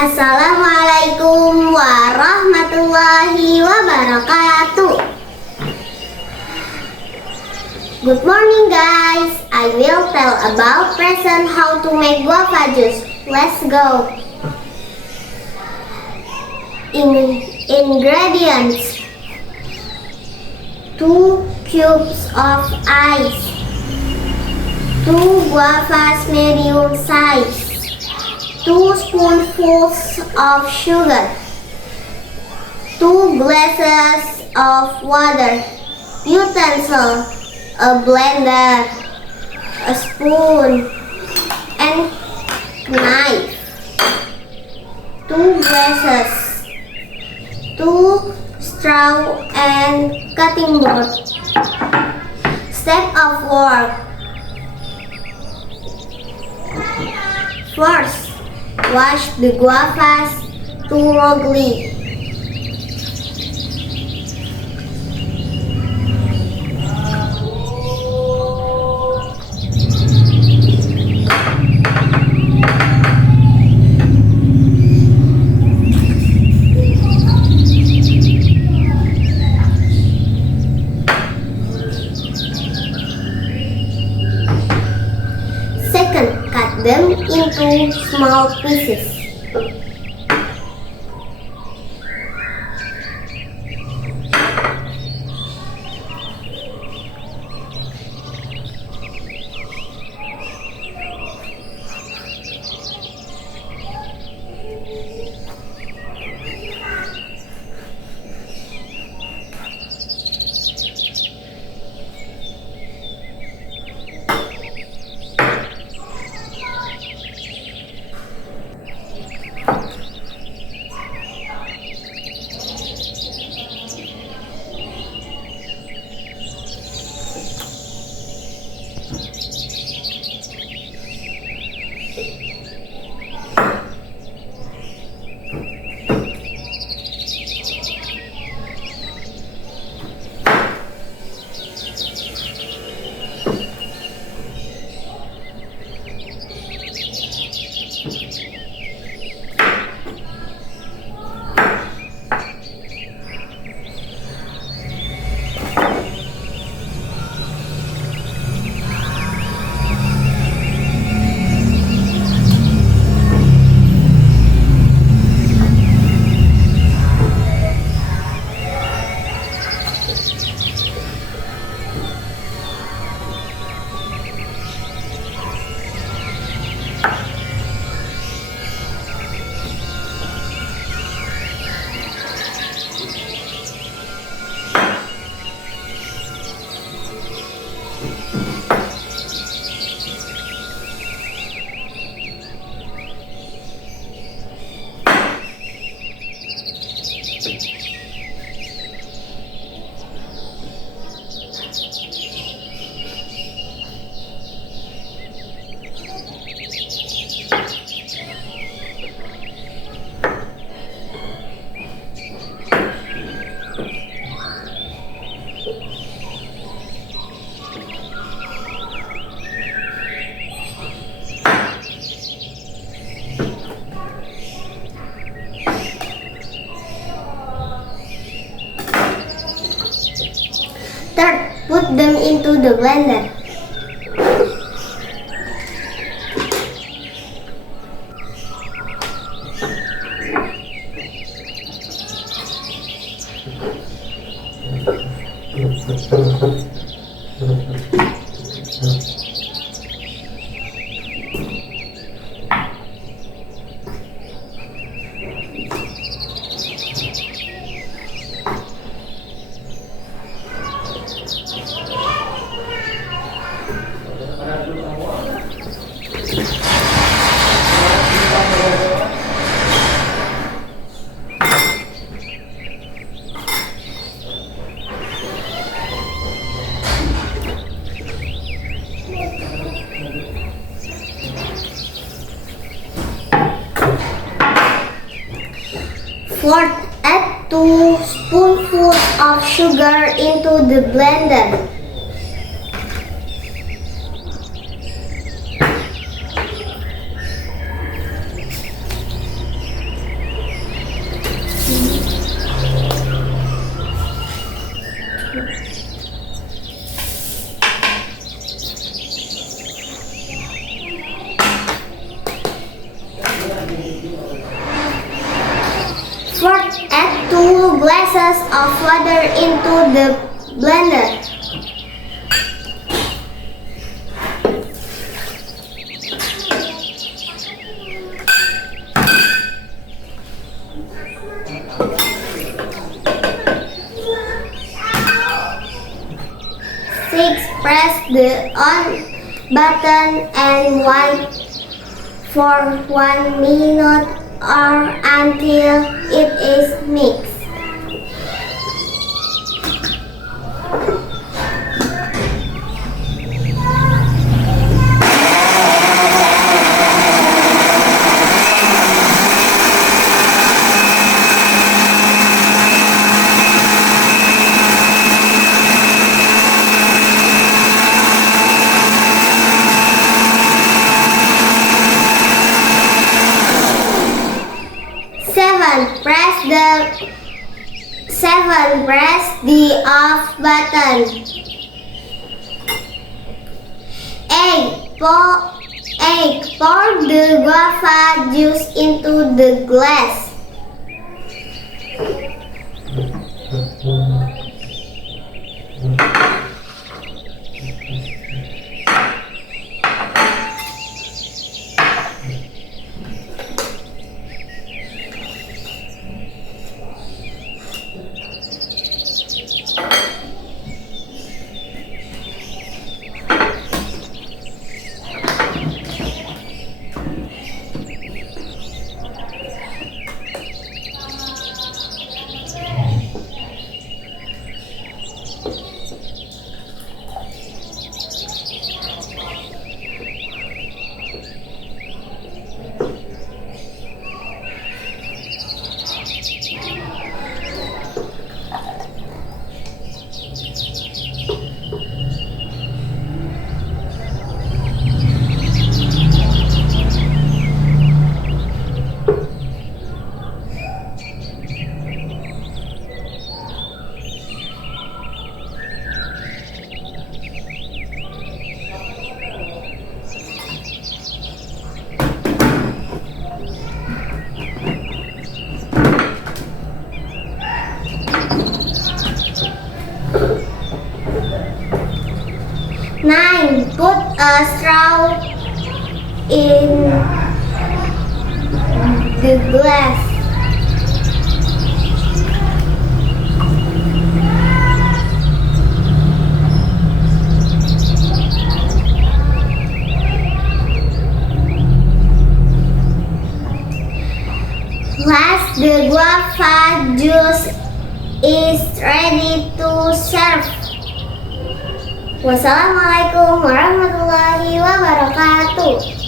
Assalamualaikum warahmatullahi wabarakatuh. Good morning guys. I will tell about present how to make guava juice. Let's go. Ingredients: 2 cubes of ice, 2 guavas medium size, 2 spoonfuls of sugar, 2 glasses of water, utensil, a blender, a spoon, and knife, 2 glasses, 2 straw and cutting board. Step of work: first, wash the guavas thoroughly. Second, cut them into small pieces. Third, put them into the blender. Fourth, add 2 spoonfuls of sugar into the blender. glasses of water into the blender. Press the on button and wait for 1 minute or until it is mixed. Press the off button. 8. Pour the guava juice into the glass. 9. Put a straw in the glass. Last, the guava juice is ready to serve. Wassalamualaikum warahmatullahi wabarakatuh.